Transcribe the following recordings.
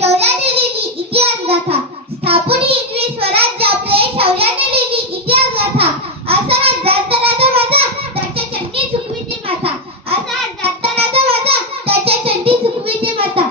शौर्याने लिहिली इतिहास गाथा, स्थापनी इंग्रजी स्वराज्य आपले शौर्याने लिहिली इतिहास गाथा. असा हा जात राजा माझा त्याच्या चंडी चुकवीची माथा, असा हा जात राजा माझा त्याच्या चंडी चुकवीची माथा.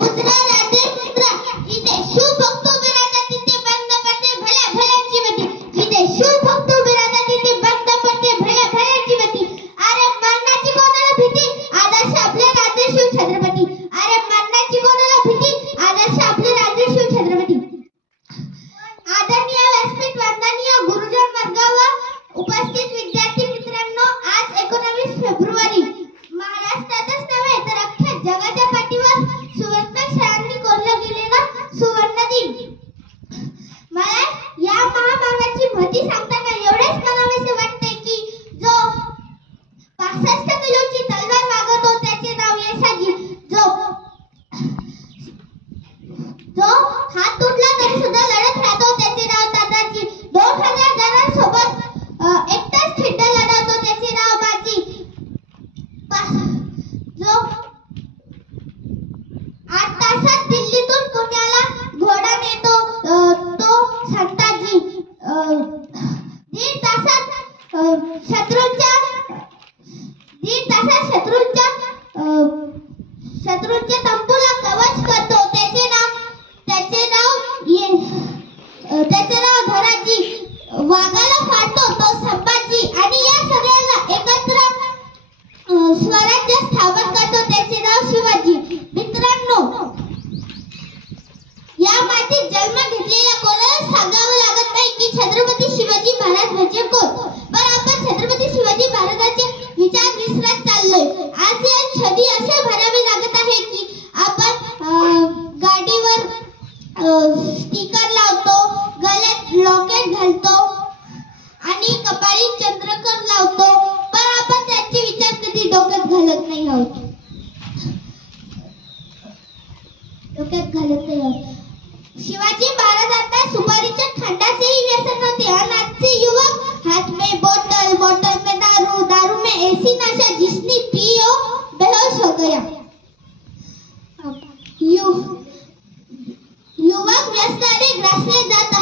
मुद्रा राजे मुद्रा जिथे शिव भक्त उभे राहतात तिथे बंद पडते भल्या भल्यांची वती, जिथे शिव भक्त उभे राहतात तिथे बंद पडते भल्या भल्यांची वती. अरे मरणाची कोणाला भीती आदर्श आपले राजे शिव छत्रपती, अरे मरणाची कोणाला भीती आदर्श आपले राजे शिव छत्रपती. आदरणीय व्यासपीठ वंदनीय गुरुजन वर्गावर उपस्थित विद्यार्थी मित्रांनो, आज 19 फेब्रुवारी महाराष्ट्रातच नव्हे तर अख्ख्या जगाच्या पाठीवर सुवर्णाक्षरांनी कोरला गेलेला सुवर्ण दिन. मला या महामानवाची महती सांगताना एवढेच म्हणावेसे वाटते की जो 65 किलोची तलवार वागवतो त्याचे नाव यशाजी, जो हात तुटला तरी सुद्धा लढत राहतो त्याचे नाव तानाजी, 2000 जणांसोबत एकटाच खिंड लढवतो त्याचे नाव बाजी, जो 8 तासात दिल्लीतून पुण्याला घोडा नेतो तो संताजी, 1.5 तासात शत्रूंच्या तंबूला कवच करतो त्याचे नाव धनाजी, वाघाला फाडतो तो संभाजी आणि या सगळ्यांना एकत्र स्वराज्य स्थापन करतो त्याचे नाव शिवाजी. मित्रांनो, या मातीत जन्म घेतलेल्या कोणाला सांगावं लागत नाही की छत्रपती शिवाजी महाराज म्हणजे कोण, पण आपण छत्रपती शिवाजी महाराजांचे विचार विसरत चाललोय. आज या छडी असे भरावे लागत आहे की आपण गाडीवर स्टिकर लावतो, गळ्यात लॉकेट घालतो आणि कपाळी चंद्रकोर लावतो, पण आपण त्याचे विचार कधी डोक्यात घालत नाही आहोत. शिवाजी महाराजांना सुपारीच्या खंडाचेही व्यसन नव्हते आणि आजचे युवक हात में बोतल, बोतल में दारू, दारू में ऐसी नशा जिसने पियो बेहोश हो गया. युवक व्यसनाने ग्रासले जात